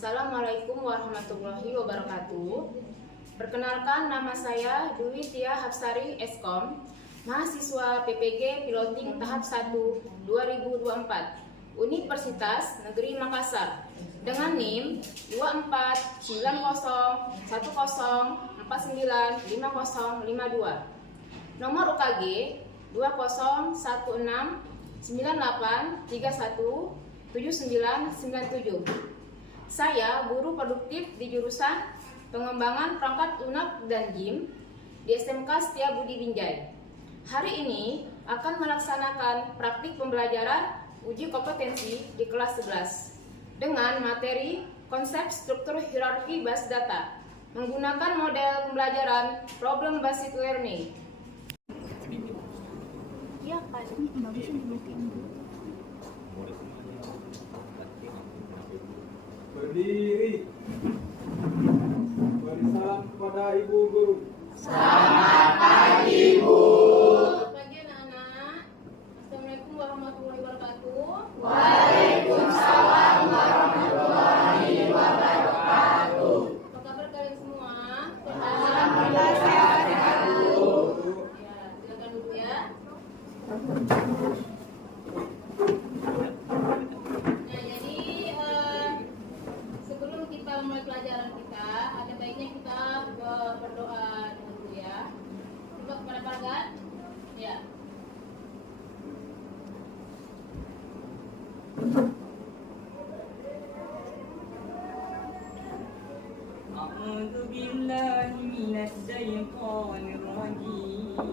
Assalamualaikum warahmatullahi wabarakatuh. Perkenalkan, nama saya Dwi Tia Hapsari Eskom, mahasiswa PPG Piloting Tahap 1 2024 Universitas Negeri Makassar dengan NIM 249010495052. Nomor UKG 201698317997. Saya guru produktif di jurusan Pengembangan Perangkat Lunak dan JIM di SMK Setiabudi Binjai. Hari ini akan melaksanakan praktik pembelajaran uji kompetensi di kelas 11 dengan materi konsep struktur hierarki base data menggunakan model pembelajaran problem based learning. Iya kan, bagusnya dimatiin dulu. Berdiri. Beri salam kepada Ibu Guru. Selamat pagi, Bu. Selamat pagi anak-anak. Assalamualaikum warahmatullahi wabarakatuh. Waalaikumsalam warahmatullahi wabarakatuh. Apa kabar kalian semua? Alhamdulillah sehat, Bu. Ya, silakan dulu ya. Nah, jadi sebelum kita mulai pelajaran kita, ada baiknya kita berdoa dulu ya. Coba kepada Paragat. Ya. أعوذ بالله من الشيطان الرجيم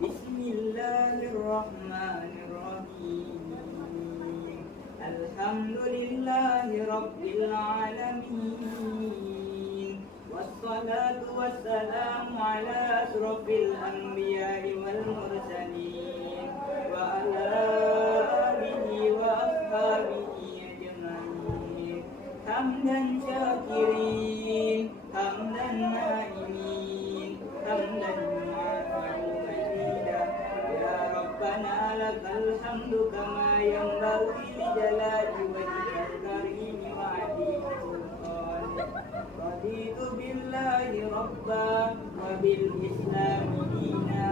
بسم الله الرحمن الرحيم الحمد لله رب العالمين والصلاة والسلام على أشرف الأنبياء والمرسلين وعلى آله وأصحابه أجمعين حمدا شاكرين حمدا نائمين حمدا معافى مجيدا يا ربنا لك الحمد كما ينبغي لجلال وجهك الكريم وعظيم سلطانك رضيت بالله ربا وبالإسلام دينا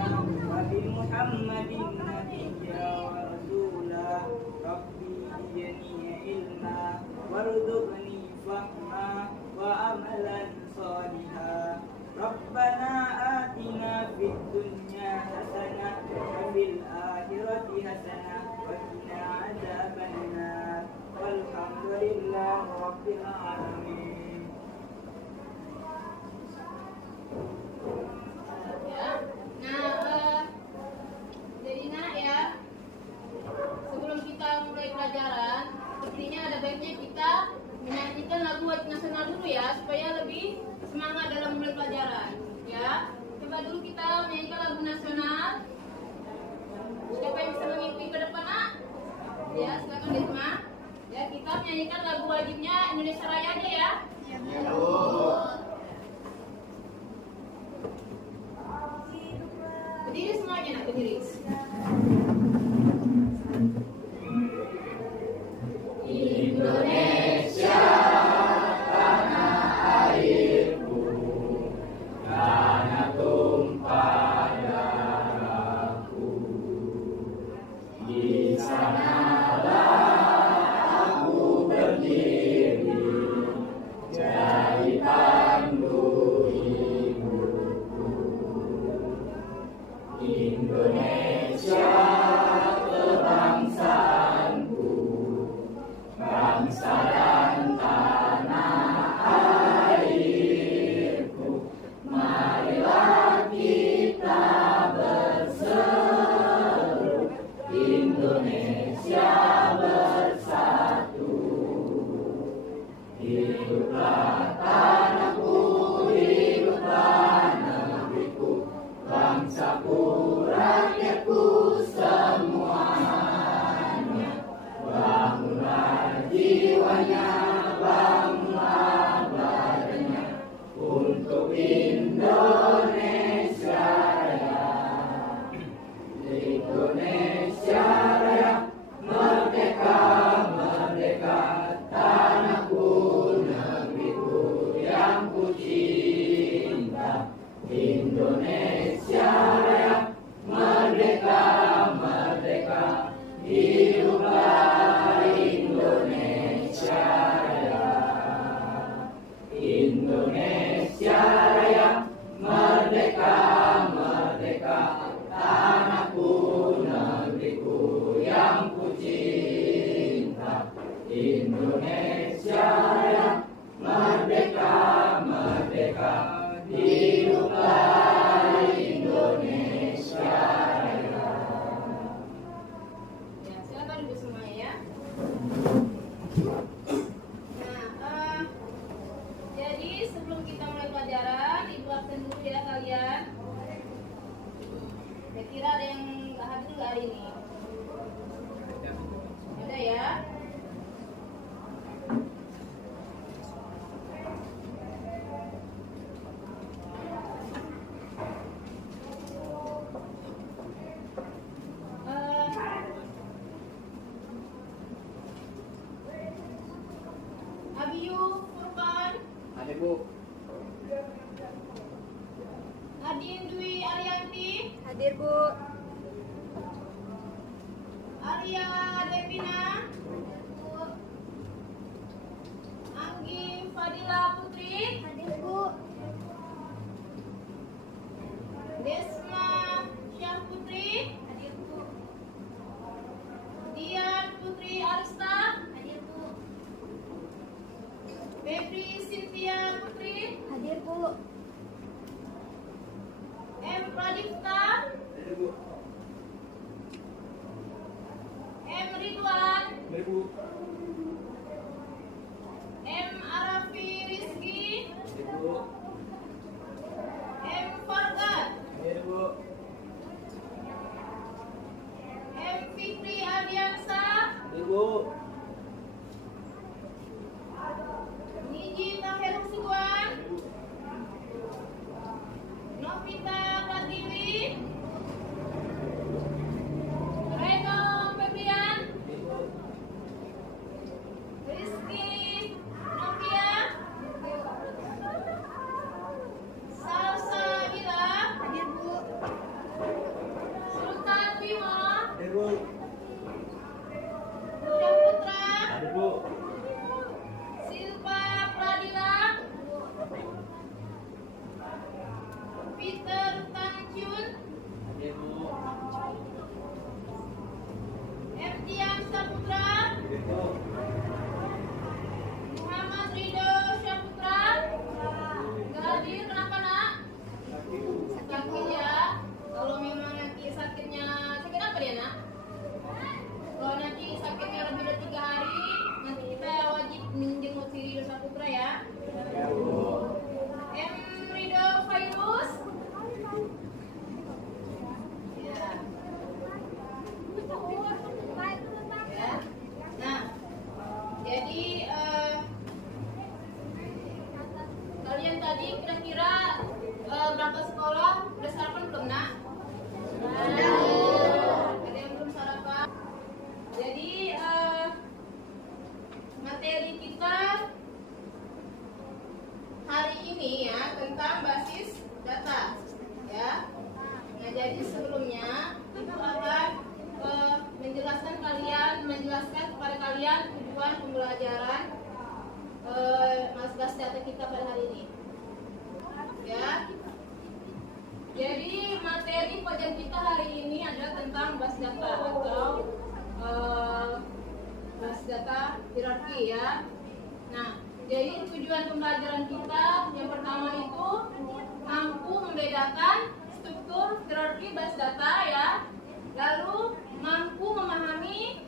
وبمحمد نبيا ورسولا ربي زدني علما وارزقني فهما وعملا صالحا ربنا آتنا في الدنيا حسنة وفي الآخرة حسنة وقنا عذاب النار والحمد لله رب العالمين. Nah, jadi nak ya, sebelum kita mulai pelajaran, sepertinya ada baiknya kita menyanyikan lagu wajib nasional dulu ya, supaya lebih semangat dalam mulai pelajaran. Ya, coba dulu kita menyanyikan lagu nasional. Siapa yang bisa mengikuti ke depan nak? Ya, silakan Desma. Ya, kita menyanyikan lagu wajibnya Indonesia Raya aja ya. Berdiri semuanya nak, berdiri. Indonesia, tanah airku, tanah tumpah darahku. Di sanalah aku berdiri, jadi Indonesia yang merdeka, merdeka, hiduplah Indonesia Raya. Ya, silakan duduk semua ya. Nah, jadi sebelum kita mulai pelajaran, ibu absen dulu ya kalian. Saya kira ada yang nggak hadir nggak hari ini? Ada ya. Abiyu Furqan, Ada Bu. Adin Dwi Arianti, Hadir Bu. Arya Devina, Anggi Fadila Putri, Hadir Bu. Desma Syah Putri, Hadir Bu. Dian Putri Arista, Hadir Bu. Febri Cynthia Putri, Hadir Bu. M Pradipta, Ada Bu. M Ridwan, Ada Bu. M Arafi Rizki, Ada Bu. M Fargan, Ada Bu. M Fikri Adiansa, Ada Bu. Niji Tahir Suwan, Novita Pratiwi, Reno Febrian, Rizky Novia, Salsa Bila, Hadir Bu. Sultan Bima, Ada Bu. Syaputra, Ada Bu. Silva Pradila, Peter Tanjun, Ada Bu. M. Tian Saputra, Ada Bu. Muhammad Ridho Syaputra. Nggak hadir, kenapa nak? Sakit ya. Kalau memang nanti sakitnya, sakit apa dia nak? Kalau nanti sakitnya lebih dari 3 hari, nanti kita wajib menjenguk si Ridho Saputra ya. M. Ridho Fairuz. Ya. Ya. Nah, jadi kalian tadi kira-kira berangkat sekolah udah sarapan belum nak? Ada yang belum sarapan. Jadi materi kita hari ini ya tentang basis data ya. Nah jadi sebelumnya ibu akan menjelaskan kepada kalian tujuan pembelajaran basis data kita pada hari ini. Ya. Jadi materi pelajaran kita hari ini adalah tentang basis data atau basis data hierarki ya. Nah, jadi tujuan pembelajaran kita yang pertama itu mampu membedakan struktur hierarki basis data ya. Lalu mampu memahami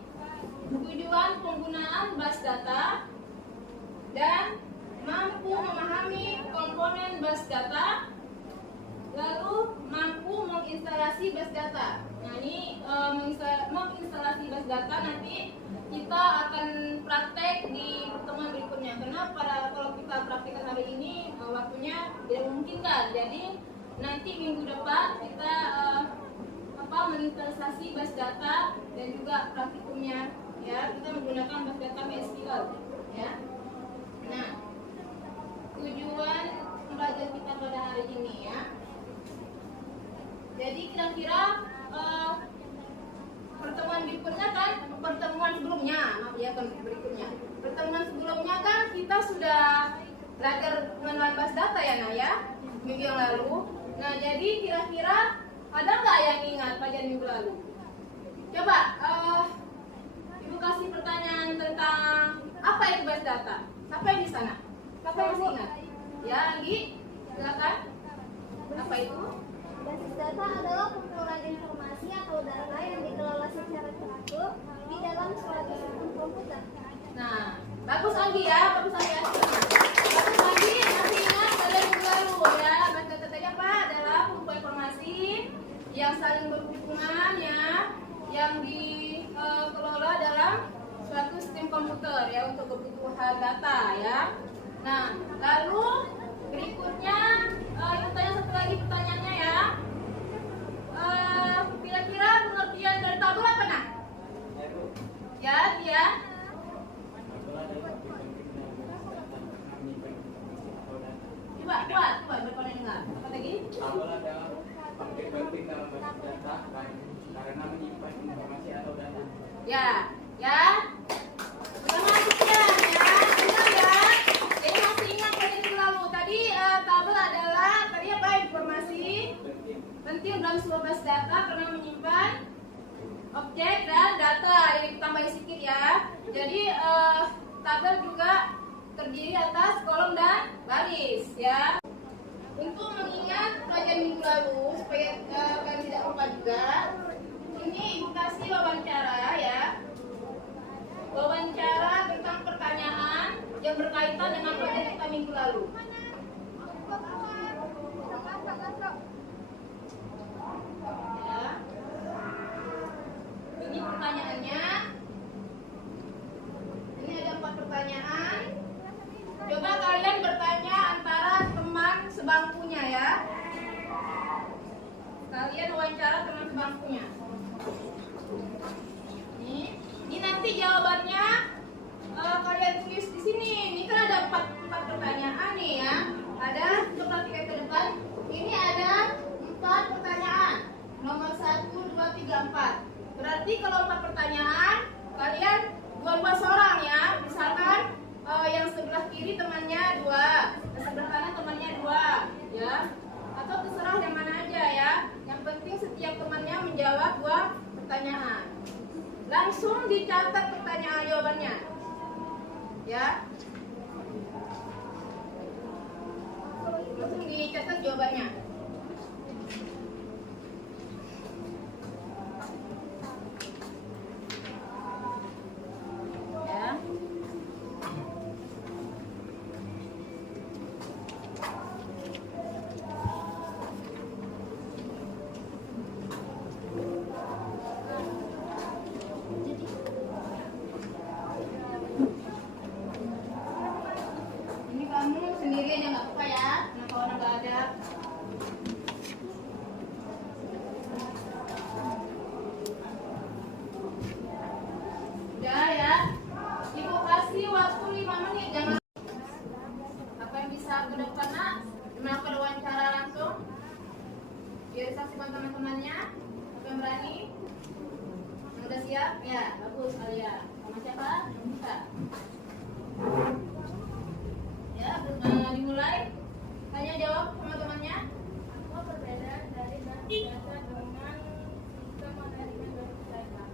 tujuan penggunaan basis data dan mampu memahami komponen basis data, lalu mampu menginstalasi basis data. Nah ini menginstalasi basis data nanti kita akan praktek di pertemuan berikutnya. Karena kalau kita praktekkan hari ini waktunya tidak memungkinkan. Jadi nanti minggu depan kita menginstalasi basis data dan juga praktikumnya. Ya kita menggunakan basis data MySQL. Ya. Nah tujuan pembelajaran kita pada hari ini ya. Jadi kira-kira pertemuan berikutnya kan pertemuan sebelumnya, maaf ya berikutnya. Pertemuan sebelumnya kan kita sudah belajar mengenal basis data ya Nah ya minggu yang lalu. Nah jadi kira-kira ada nggak yang ingat pelajaran minggu lalu? Coba ibu kasih pertanyaan tentang Apa itu basis data? Siapa yang di sana? Siapa yang masih ingat? Ya, Anggi, silakan. Apa itu? Basis data adalah kumpulan informasi atau data yang dikelola secara teratur di dalam suatu sistem komputer. Nah, bagus Anggi ya, bagus Anggi. Bagus Anggi, masih ingat pada minggu lalu ya. Basis data tadi apa? Adalah kumpulan informasi yang saling berhubungan ya, yang dikelola dalam suatu sistem komputer ya untuk kebutuhan data ya. Nah, lalu berikutnya kita tanya satu lagi pertanyaannya ya. Kira-kira pengertian dari tabel apa nak? Ya, dia. Coba berkoordinat dengar. Apa lagi? Tabel adalah objek penting dalam basis data karena menyimpan informasi atau data. Ya. Pertama sekian ya. Ingat ya. Jadi masih ingat pada minggu lalu tadi tabel adalah tadi apa? Informasi penting dalam sebuah basis data karena menyimpan objek dan data. Ini tambahin sedikit ya. Jadi tabel juga terdiri atas kolom dan baris ya. Untuk mengingat pelajaran minggu lalu supaya kalian tidak lupa juga, ini ibu kasih wawancara ya. Wawancara tentang pertanyaan yang berkaitan dengan pelajaran kita minggu lalu. Ya. Ini pertanyaannya. Ini ada 4 pertanyaan. Coba kalian bertanya antara teman sebangkunya ya. Kalian wawancara teman sebangkunya. Ini nanti jawabannya kalian tulis di sini. Ini kan ada 4 pertanyaan nih ya. Ada, coba kita ke depan. Ini ada 4 pertanyaan. Nomor 1, 2, 3, 4. Berarti kalau 4 pertanyaan, kalian dua seorang ya. Misalkan yang sebelah kiri temannya 2, yang sebelah kanan temannya 2 ya. Atau terserah yang mana aja ya. Yang penting setiap temannya menjawab 2 pertanyaan. Langsung dicatat pertanyaan jawabannya. Ya. Langsung dicatat jawabannya. Ya. Ini kamu sendiri aja nggak apa ya, kenapa orang nggak ada? Udah ya, ibu kasih waktu 5 menit, jangan. Apa yang bisa ke depan nak? Melakukan wawancara langsung, biar saksikan teman-temannya. Apa yang berani? Yang udah siap? Ya, bagus Alia. Sama siapa? Bisa. Ya, dimulai. Tanya jawab sama temannya. Apa perbedaan dari basis data dengan sistem analisis basis data?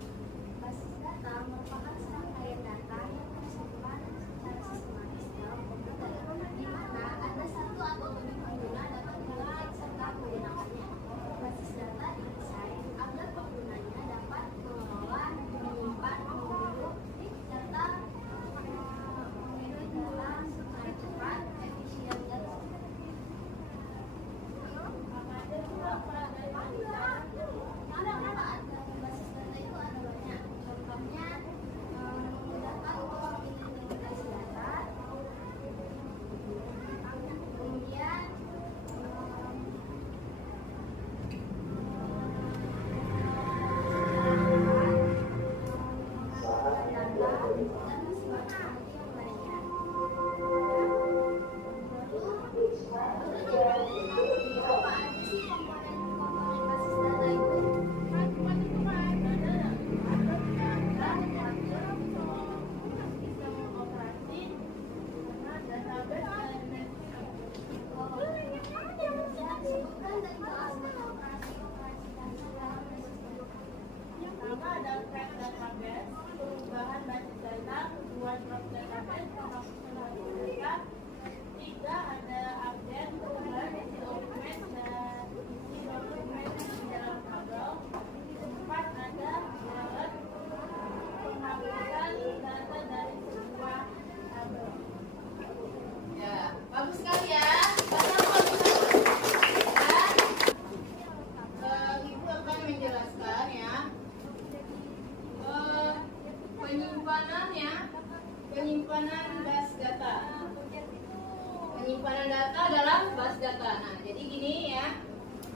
Basis data merupakan serangkaian data yang tersimpan secara sistematis dalam komputer, di mana ada satu atau lebih pengguna dapat mengecek serta menggunakannya. Basis data didesain agar penggunanya dapat mengelola, menyimpan, data, kedua drop database, pemasukan hasil data, tiga ada update, kemudian isi dokumen dan isi dokumen di dalam tabel, empat ada alert, penghapusan data dari sebuah tabel. Ya, bagus sekali ya. Bagus. Ibu akan menjelaskan ya penyimpanan base data. Penyimpanan data dalam base data. Nah, jadi gini ya.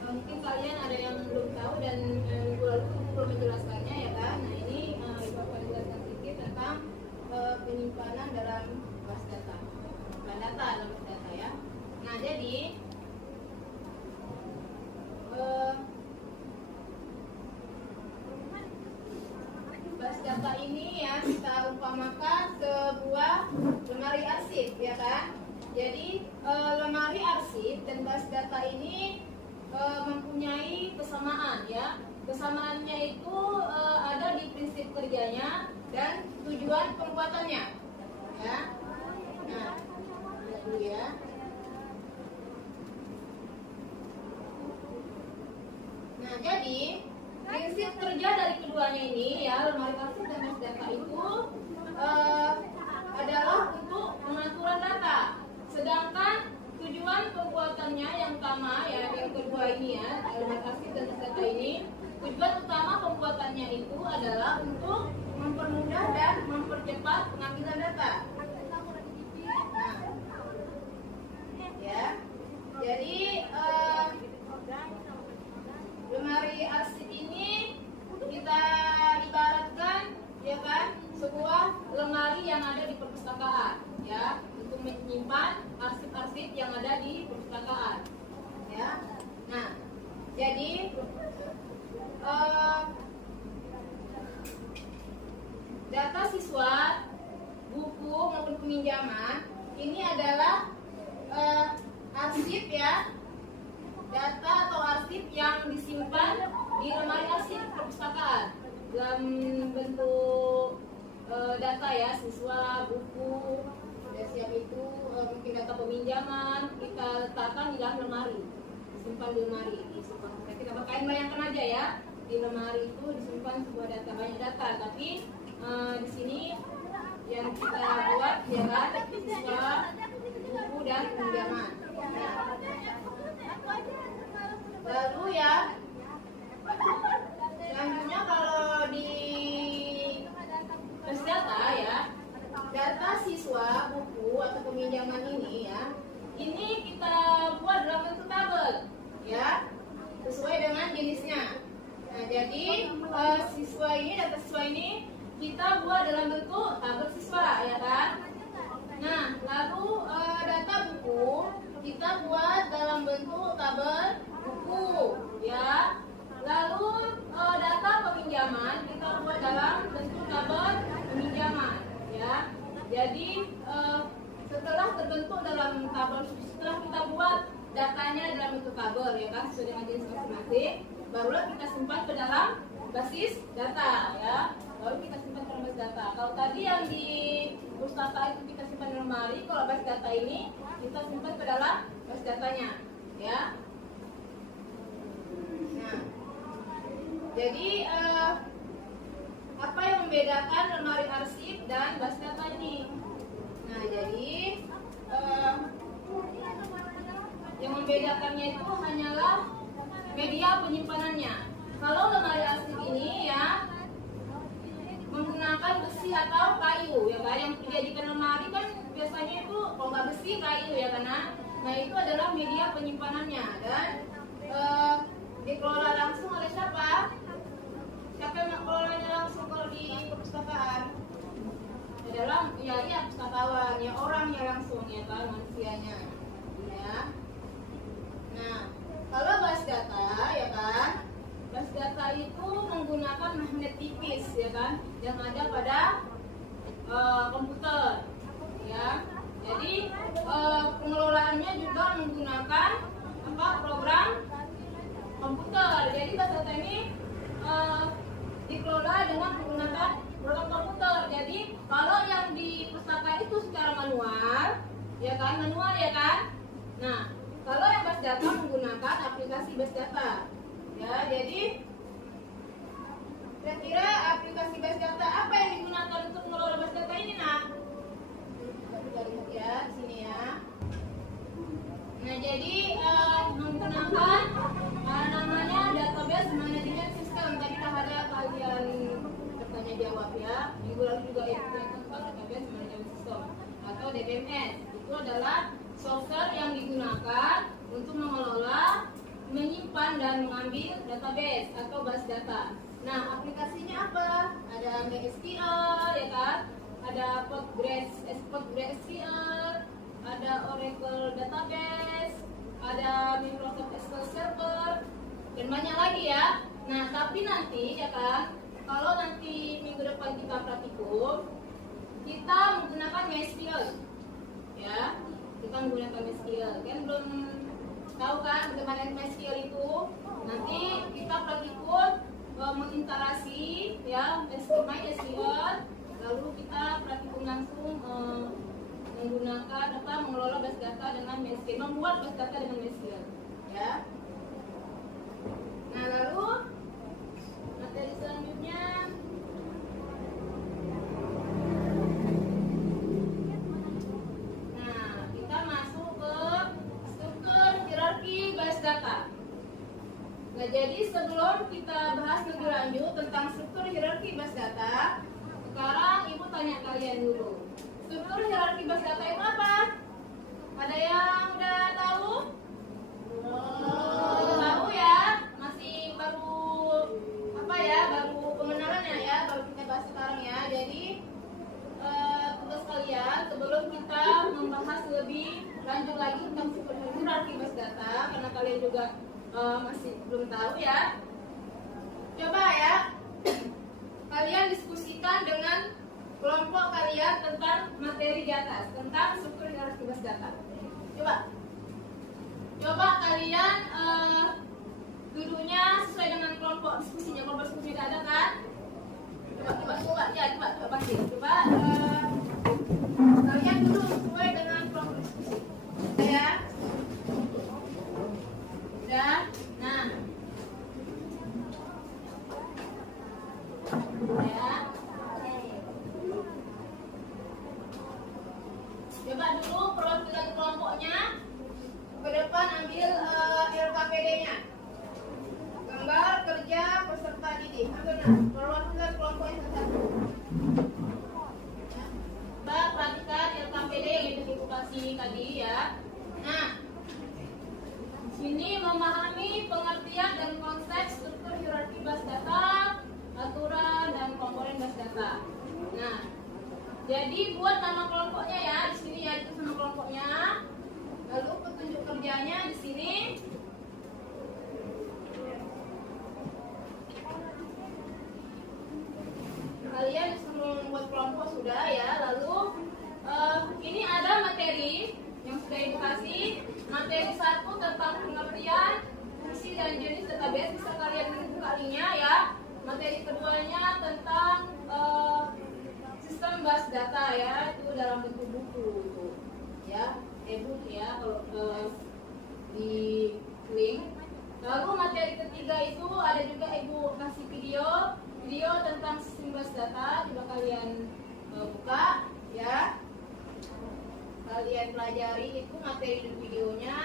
Mungkin kalian ada yang belum tahu dan minggu lalu Ibu belum menjelaskannya ya kan. Nah, ini Ibu akan jelaskan sedikit tentang penyimpanan dalam base data. Penyimpanan data dalam base data ya. Nah, jadi base data ini ya kita umpamakan sebuah lemari arsip ya kan. Jadi lemari arsip dan base data ini mempunyai kesamaan ya. Kesamaannya itu ada di prinsip kerjanya dan tujuan pembuatannya ya. Nah, lihat dulu ya. Nah, jadi prinsip kerja dari keduanya ini ya, lemari arsip dan base data itu adalah untuk pengaturan data. Sedangkan tujuan pembuatannya yang utama ya, yang kedua ini ya, lemari arsip dan base data ini, tujuan utama pembuatannya itu adalah untuk mempermudah dan mempercepat pengambilan data. Nah, ya, jadi lemari arsip ini kita ibaratkan ya kan sebuah lemari yang ada di perpustakaan ya, untuk menyimpan arsip-arsip yang ada di perpustakaan ya. Nah, jadi data siswa, buku maupun peminjaman ini adalah arsip ya, data atau arsip yang disimpan di lemari arsip perpustakaan dalam bentuk data ya, siswa, buku, dan siap itu mungkin data peminjaman kita letakkan di dalam lemari, disimpan di lemari, disimpan. Kita bayangkan aja ya, di lemari itu disimpan sebuah data, banyak data, tapi di sini yang kita buat ya kan, siswa, buku dan peminjaman. Nah, lalu ya, selanjutnya kalau di base data ya, data siswa, buku atau peminjaman ini ya, ini kita buat dalam bentuk tabel ya, sesuai dengan jenisnya. Nah, jadi siswa ini, data siswa ini kita buat dalam bentuk tabel siswa ya kan. Nah, lalu data buku kita buat dalam bentuk tabel buku ya. Lalu data peminjaman kita buat dalam bentuk tabel peminjaman ya. Jadi setelah terbentuk dalam tabel, setelah kita buat datanya dalam bentuk tabel ya kan, sesuai dengan jenis masing-masing, barulah kita simpan ke dalam basis data ya. Baru kita simpan ke dalam basis data. Kalau tadi yang di pustaka itu kita simpan di lemari, kalau basis data ini kita simpan ke dalam basis datanya ya. Nah, jadi apa yang membedakan lemari arsip dan basis data ini? Nah, jadi yang membedakannya itu hanyalah media penyimpanannya. Kalau lemari arsip ini ya menggunakan besi atau kayu ya kan, yang dijadikan lemari kan biasanya itu kalau nggak besi kayu ya kan. Nah, itu adalah media penyimpanannya dan dikelola langsung oleh siapa? Siapa yang mengelolanya langsung kalau di perpustakaan? Adalah ya pustakawan, ya orangnya langsung ya kan, manusianya ya. Nah, kalau base data ya kan, base data itu menggunakan magnet tipis ya kan, yang ada pada komputer ya. Jadi pengelolaannya juga menggunakan program komputer. Jadi base data ini dikelola dengan menggunakan program komputer. Jadi kalau ya kan, manual ya kan. Nah, kalau yang base data menggunakan aplikasi base data, ya. Jadi kira-kira aplikasi base data apa yang digunakan untuk mengelola base data ini, nak? Kita lihat ya di sini ya. Nah, jadi menggunakan namanya database management system. Tadi ada kalian bertanya jawab ya. Minggu lalu juga itu tentang database management system atau DBMS. Itu adalah software yang digunakan untuk mengelola, menyimpan dan mengambil database atau base data. Nah, aplikasinya apa? Ada MySQL ya kan? Ada PostgreSQL, ada Oracle Database, ada Microsoft SQL Server, dan banyak lagi ya. Nah, tapi nanti ya kan, kalau nanti minggu depan kita praktikum, kita menggunakan MySQL, ya. Kita menggunakan MySQL, kan belum tahu kan bagaimana MySQL itu? Nanti kita praktikum menginstalasi ya MySQL, lalu kita praktikum langsung menggunakan mengelola base data dengan MySQL, membuat base data dengan MySQL, ya. Nah, lalu materi selanjutnya kita masuk ke struktur hierarki base data. Nah, jadi sebelum kita bahas lebih lanjut tentang struktur hierarki base data, sekarang Ibu tanya kalian dulu. Struktur hierarki base data itu apa? Ada yang udah tahu? Belum tahu ya? Masih baru baru pengenalannya ya, baru kita bahas sekarang ya. Jadi tugas kalian sebelum kita membahas lebih lanjut lagi tentang struktur hierarki base data, karena kalian juga masih belum tahu ya. Coba ya, kalian diskusikan dengan kelompok kalian tentang materi di atas, tentang struktur hierarki base data. Coba kalian duduknya sesuai dengan kelompok diskusinya. Kelompok diskusi tidak ada kan? Coba kalian duduk sesuai dengan kelompok diskusi. Ya. Udah. Nah. Ya. Coba dulu perwakilan kelompoknya ke depan ambil LKPD-nya. Gambar kerja peserta didik. Ambil perwakilan kelompoknya satu-satu. Coba perhatikan LKPD yang identifikasi tadi ya. Nah, sini memahami pengertian dan konsep struktur hierarki base data, aturan dan komponen base data. Nah, jadi buat nama kelompoknya ya, di sini ya itu nama kelompoknya. Lalu petunjuk kerjanya di sini. Kalian semua membuat kelompok sudah ya. Lalu ini ada materi yang sudah dikasih. Materi 1 tentang pengertian, fungsi dan jenis database, bisa kalian buka-nya ya. Materi keduanya tentang sistem base data ya, itu dalam bentuk buku itu ya, e-book ya kalau di link. Lalu materi ketiga itu ada juga Ibu kasih video tentang sistem base data, coba kalian buka ya. Kalian pelajari itu materi dan videonya.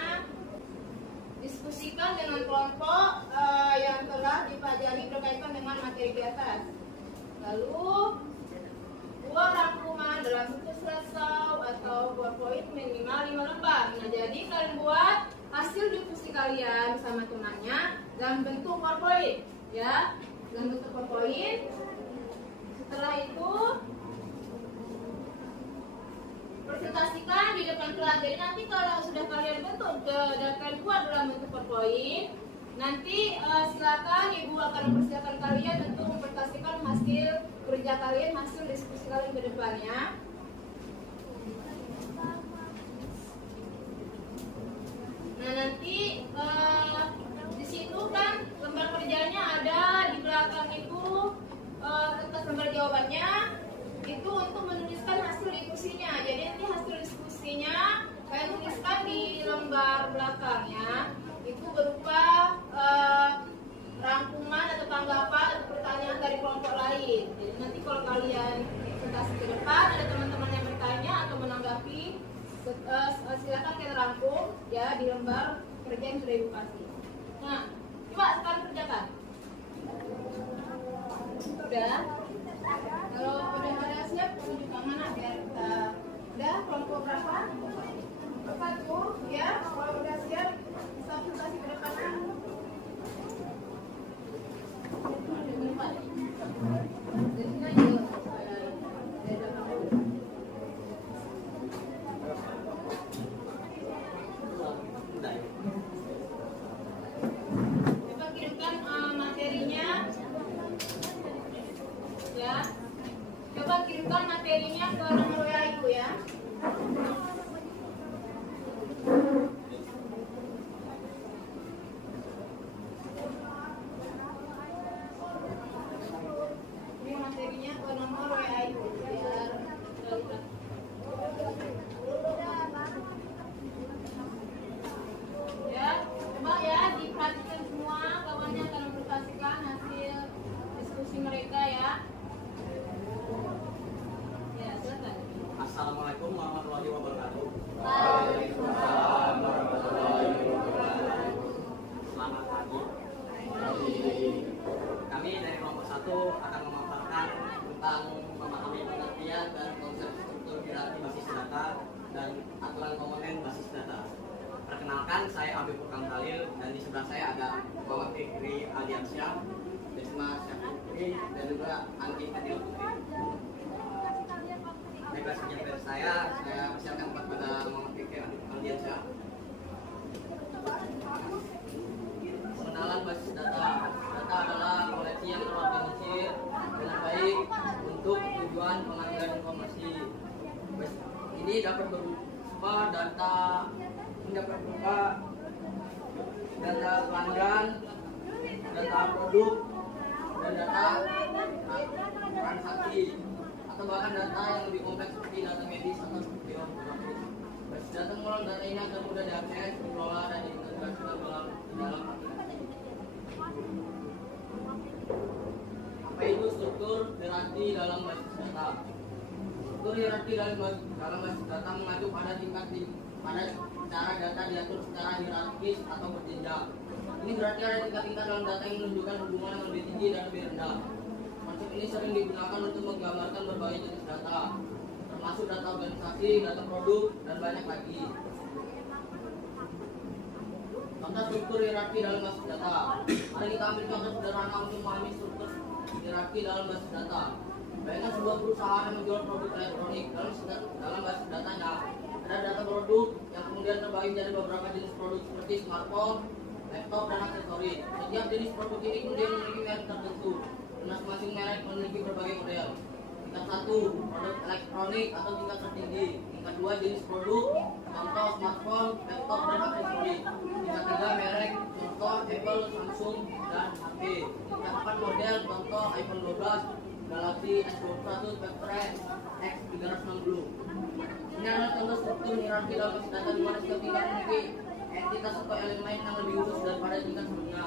Diskusikan dengan kelompok yang telah dipelajari berkaitan dengan materi di atas. Lalu buat rangkuman dalam bentuk slideshow atau PowerPoint minimal 5 lembar. Nah, jadi kalian buat hasil diskusi kalian bersama temannya dalam bentuk PowerPoint ya, dalam bentuk PowerPoint. Setelah itu presentasikan di depan kelas. Jadi nanti kalau sudah kalian bentuk dan kalian buat dalam bentuk PowerPoint, nanti silakan Ibu akan mempersilakan kalian untuk mempresentasikan hasil kerja kalian, hasil diskusi kalian ke depannya. Nah, nanti di situ kan lembar kerjanya ada di belakang itu, kertas lembar jawabannya itu untuk menuliskan hasil diskusinya. Jadi nanti hasil diskusinya nanti kalau kalian presentasi ke depan ada teman-teman yang bertanya atau menanggapi, silakan kita rangkum ya di lembar kerja yang sudah Ibu kasih. Nah, coba sekarang kerjakan. Udah? Kalau udah pada siap, tunjukkan mana biar kita. Udah kelompok berapa? Satu, ya. Kalau udah siap, bisa presentasi ke depan. Coba kirimkan materinya, ya. Coba kirimkan materinya ke nomor WA Ibu ya. Ini materinya ke nomor WA Ibu biar ya, coba ya diperhatikan semua kawannya akan mempresentasikan hasil diskusi mereka ya. Ya, silakan. Assalamualaikum warahmatullahi wabarakatuh. Waalaikumsalam warahmatullahi wabarakatuh. Selamat pagi. Kami dari kelompok 1 akan memaparkan tentang memahami pengertian dan konsep struktur hierarki basis data dan aturan komponen basis data. Perkenalkan, saya Abi Furkan Khalil dan di sebelah saya ada Muhammad Fikri Aliansyah, Desma Syafri, dan juga Anggi Fadil Putri. Baiklah, sekian dari saya persilakan kepada Muhammad Fikri Aliansyah. Pengenalan basis data. Data adalah koleksi yang terorganisir dengan baik untuk tujuan pengambilan informasi. Ini dapat berupa data pelanggan, data produk, dan data transaksi, atau bahkan data yang lebih kompleks seperti data medis atau biografis. Basis data mengolah data ini agar mudah diakses, dikelola, dan diintegrasikan dalam aplikasi. Apa itu struktur hierarki dalam basis data? Struktur hierarki dalam basis data mengacu pada pada cara data diatur secara hierarkis atau berjenjang. Ini berarti ada tingkat-tingkat dalam data yang menunjukkan hubungan yang lebih tinggi dan lebih rendah. Konsep ini sering digunakan untuk menggambarkan berbagai jenis data, termasuk data organisasi, data produk, dan banyak lagi. Contoh struktur hierarki dalam basis data. Mari kita ambil contoh sederhana untuk memahami struktur hierarki dalam basis data. Bayangkan sebuah perusahaan yang menjual produk elektronik. Dalam basis datanya ada data produk yang kemudian terbagi dari beberapa jenis produk seperti smartphone, laptop, dan aksesoris. Setiap jenis produk ini kemudian memiliki merek tertentu, dan masing-masing merek memiliki berbagai model. Tingkat 1, produk elektronik atau tingkat tertinggi. Tingkat 2, jenis produk, contoh smartphone, laptop, dan aksesoris. Tingkat 3, merek, contoh Apple, Samsung, dan HP. Tingkat 4, model, contoh iPhone 12, Galaxy S21, Spectre X360. Ini adalah contoh struktur hierarki dalam basis data di mana setiap tingkat memiliki entitas atau elemen yang lebih khusus daripada tingkat sebelumnya.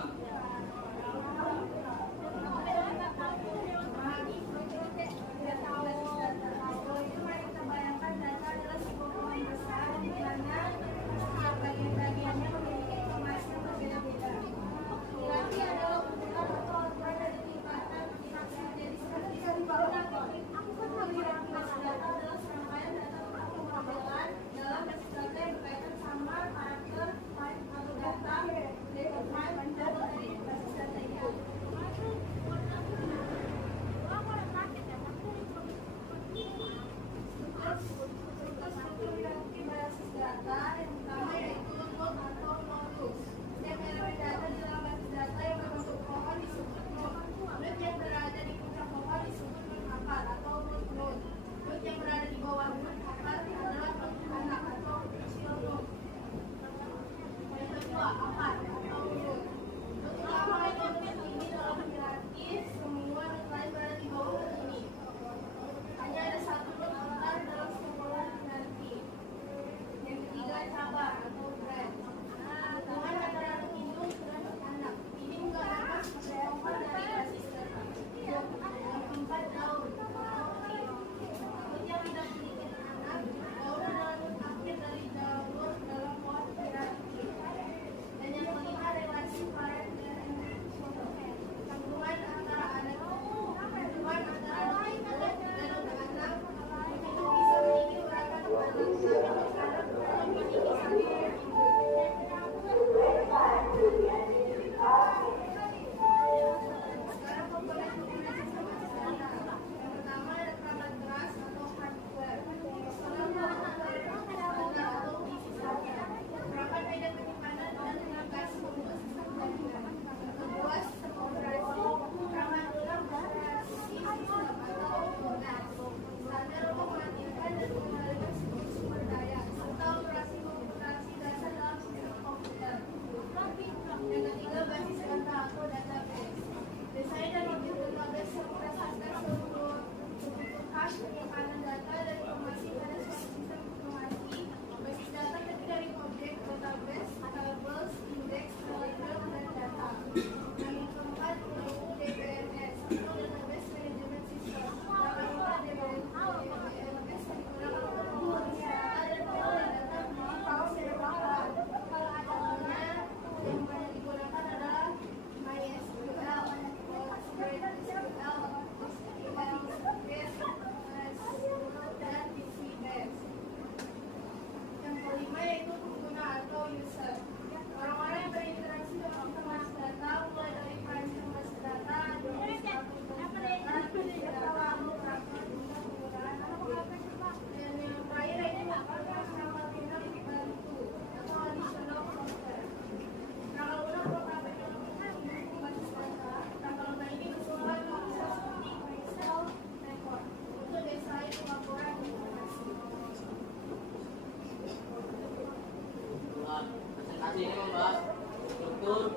organisasi ini membahas struktur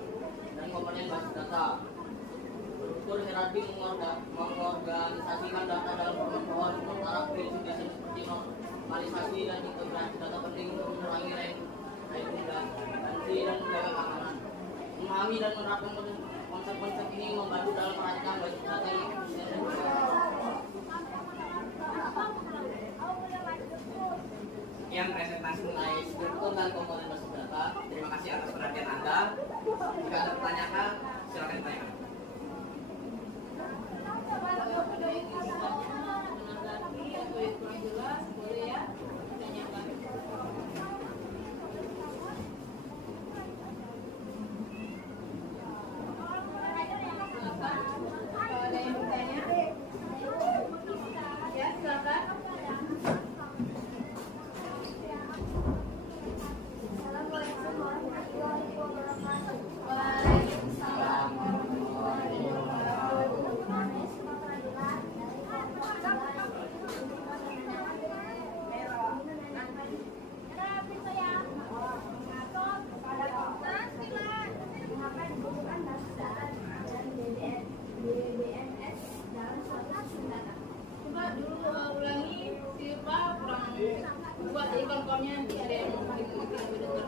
dan komponen basis data. Struktur hierarki mengorganisasikan data dalam pohon bertaraf prinsip dasar seperti normalisasi dan integrasi data penting untuk mengurangi redundansi dan menjaga keamanan. Memahami dan menerapkan konsep-konsep ini membantu dalam merancang basis data yang efisien dan juga. Sekian presentasi mengenai struktur dan komponen basis data. Terima kasih atas perhatian Anda. Jika ada pertanyaan, silakan ditanyakan. Ada yang ingin bertanya, menanggapi atau yang kurang jelas, boleh ya ditanyakan. Silakan. Kalau ada yang bertanya, ya silakan. Assalamualaikum warahmatullahi wabarakatuh. Waalaikumsalam warahmatullahi wabarakatuh. Coba dulu ulangi siapa kurang buat ikon-ikonnya nanti ada yang mungkin tidak mendengar.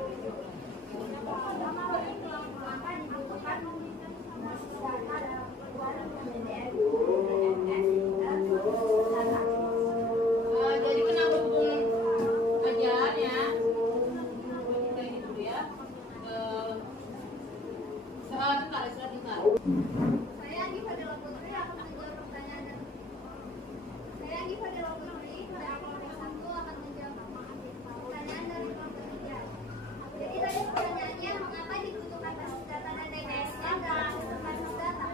Jadi kenapa hubung ajaannya kayak gitu ya? Sebentar. Saya Andi Fadila Putri akan menjawab pertanyaan dan saya Andi Fadila Putri dari kelompok 1 akan menjawab pertanyaan dari kelompok 3. Jadi tadi pertanyaannya mengapa dibutuhkan basis data dan DBS-nya dalam sistem basis data?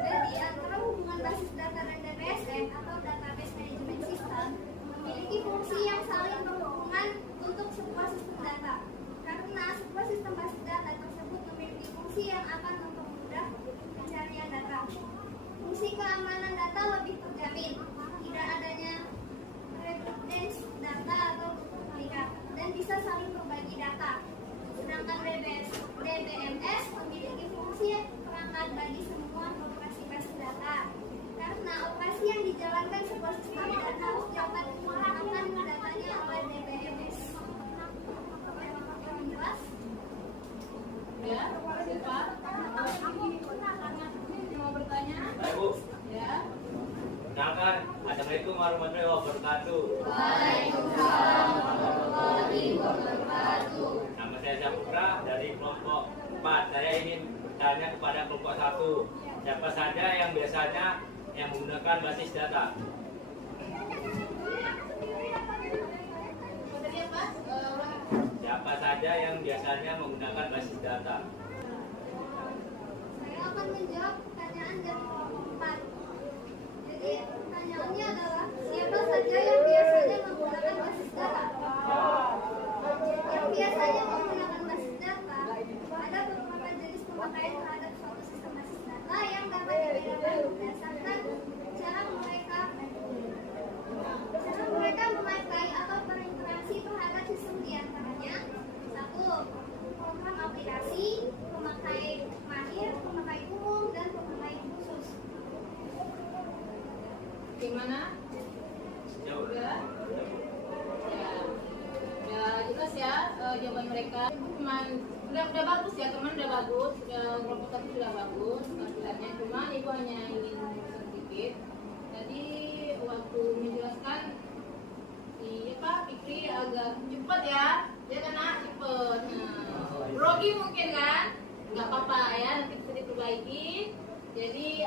Jadi antara hubungan basis data dan DBSM atau Database Management System memiliki fungsi yang saling berhubungan untuk sebuah sistem data. Karena sebuah sistem basis data tersebut memiliki fungsi yang akan mempermudah pencarian data. Fungsi keamanan data lebih terjamin, tidak adanya redundancy data atau duplikat, dan bisa saling berbagi data. Sedangkan DBMS memiliki fungsi perangkat bagi semua operasi basis data. Karena operasi yang dijalankan sebuah sistem data harus dapat menggunakan datanya oleh DBMS. Jelas? Ya, siapa? Yang mau bertanya? Baik Bu, Ya. kenalkan, Assalamualaikum warahmatullahi wabarakatuh. Waalaikumsalam warahmatullahi wabarakatuh. Nama saya Saputra dari kelompok 4. Saya ingin bertanya kepada kelompok 1. Siapa saja yang biasanya yang menggunakan basis data? Tadi apa? Siapa saja yang biasanya menggunakan basis data? Saya akan menjawab pertanyaan dari kelompok 4. Jadi pertanyaannya adalah siapa saja yang biasanya menggunakan basis data? Yang biasanya menggunakan basis data ada beberapa jenis pemakaian terhadap suatu sistem basis data yang dapat dibedakan berdasarkan cara mereka memakai atau berinteraksi terhadap sistem diantaranya. 1. Program aplikasi, pemakai mahir, pemakai umum, dan pemakai khusus. Gimana? Jauh. Udah? Ya. Ya, jelas ya jawaban mereka. Cuman udah bagus ya, teman udah bagus. Kelompok 1 sudah bagus tampilannya. Cuma ibu hanya ingin sedikit. Jadi waktu menjelaskan si Fikri agak cepat ya. Dia kena cepet. Nah, grogi mungkin kan? Nggak apa-apa ya, nanti bisa diperbaiki. Jadi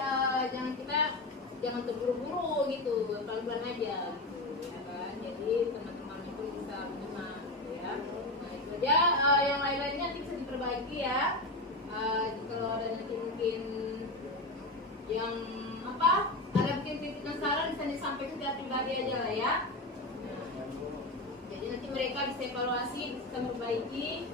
jangan terburu-buru gitu, pelan-pelan aja gitu, ya kan? Jadi teman-teman itu bisa mendengar gitu ya. Nah itu aja, yang lain-lainnya nanti bisa diperbaiki ya. Kalau ada nanti mungkin yang ada mungkin titik saran bisa disampaikan secara pribadi aja lah ya. Jadi nanti mereka bisa evaluasi, bisa memperbaiki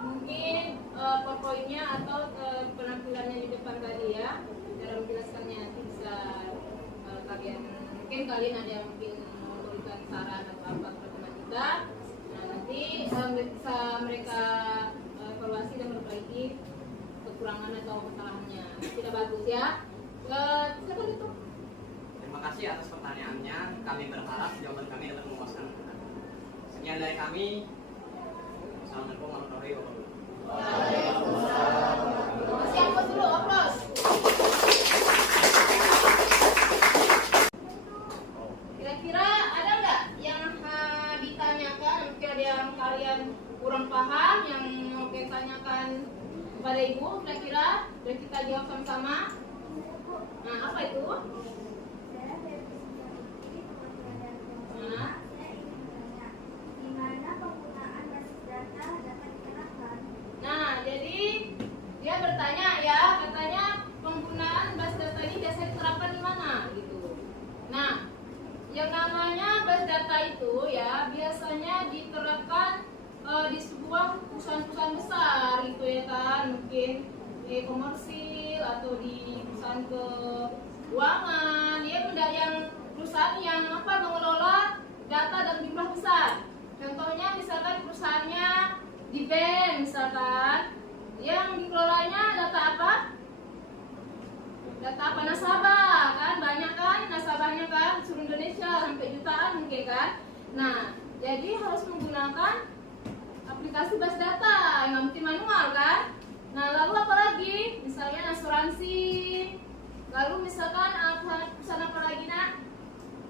mungkin powerpointnya atau penampilannya di depan tadi ya. Cara menjelaskannya nanti bisa kalian ada yang mungkin memberikan saran. mana tahu kesalahannya. Tidak bagus ya. Silakan itu. Terima kasih atas pertanyaannya. Kami berharap jawaban kami dapat memuaskan. Sekian dari kami. Assalamualaikum warahmatullahi wabarakatuh. Masih aplaus dulu, aplaus. Kira-kira ada nggak yang ditanyakan? Mungkin ada yang kalian kurang paham yang mau kita tanyakan kepada ibu. Kira-kira dan kita jawab sama-sama. Nah, apa itu? Saya dari Psikologi Kementerian Nah. Saya ingin bertanya, di mana penggunaan basis data dapat diterapkan? Nah, jadi dia bertanya ya, katanya penggunaan basis data ini biasanya diterapkan di mana gitu. Nah, yang namanya basis data itu ya biasanya diterapkan di sebuah perusahaan-perusahaan besar gitu ya kan, mungkin komersil atau di perusahaan keuangan ya, benda yang perusahaan yang mengelola data dalam jumlah besar. Contohnya misalkan perusahaannya di bank misalkan, yang dikelolanya data apa? Data apa? Nasabah kan, banyak kan nasabahnya kan, seluruh Indonesia sampai jutaan mungkin kan. Nah, jadi harus menggunakan aplikasi basis data, nggak mungkin manual kan. Nah, lalu apa lagi? Misalnya asuransi. Lalu misalkan perusahaan apa lagi nak?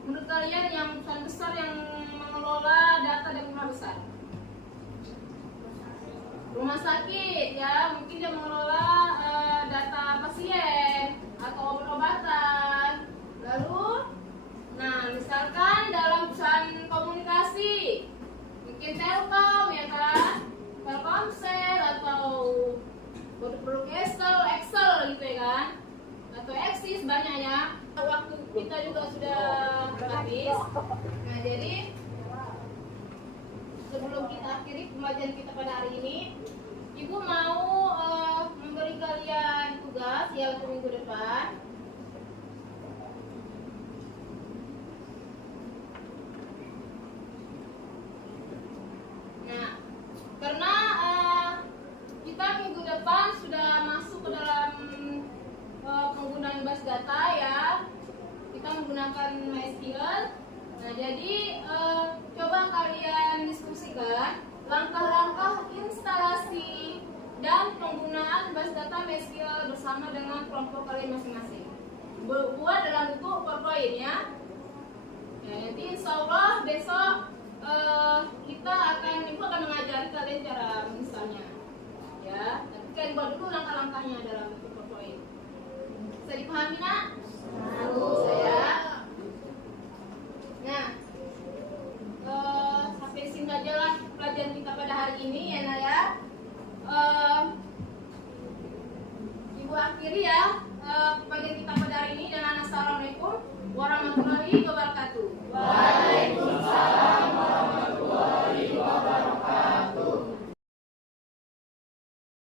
Menurut kalian yang perusahaan besar yang mengelola data dan jumlah besar? Rumah sakit ya, mungkin dia mengelola data pasien atau obat-obatan. Lalu, nah misalkan dalam perusahaan komunikasi, mungkin Telkom ya kan, Telkomsel atau produk Excel gitu ya kan, atau Axis banyak ya. Waktu kita juga sudah habis. Nah jadi sebelum kita akhiri pembelajaran kita pada hari ini, Ibu mau memberi kalian tugas ya untuk minggu depan. Nah, karena kita minggu depan sudah masuk ke dalam penggunaan basis data ya, kita menggunakan MySQL. Nah, jadi coba kalian diskusikan langkah-langkah instalasi dan penggunaan basis data MySQL bersama dengan kelompok kalian masing-masing. Buat dalam bentuk PowerPoint ya. Ya, nanti insya Allah besok ibu akan mengajari kalian cara misalnya. Ya, tapi kalian buat dulu langkah-langkahnya dalam bentuk PowerPoint. Bisa dipahami nak? Saya. Nah, sampai sini aja lah pelajaran kita pada hari ini ya Nak ya. Ibu akhiri ya pelajaran kita pada hari ini dengan assalamualaikum warahmatullahi wabarakatuh.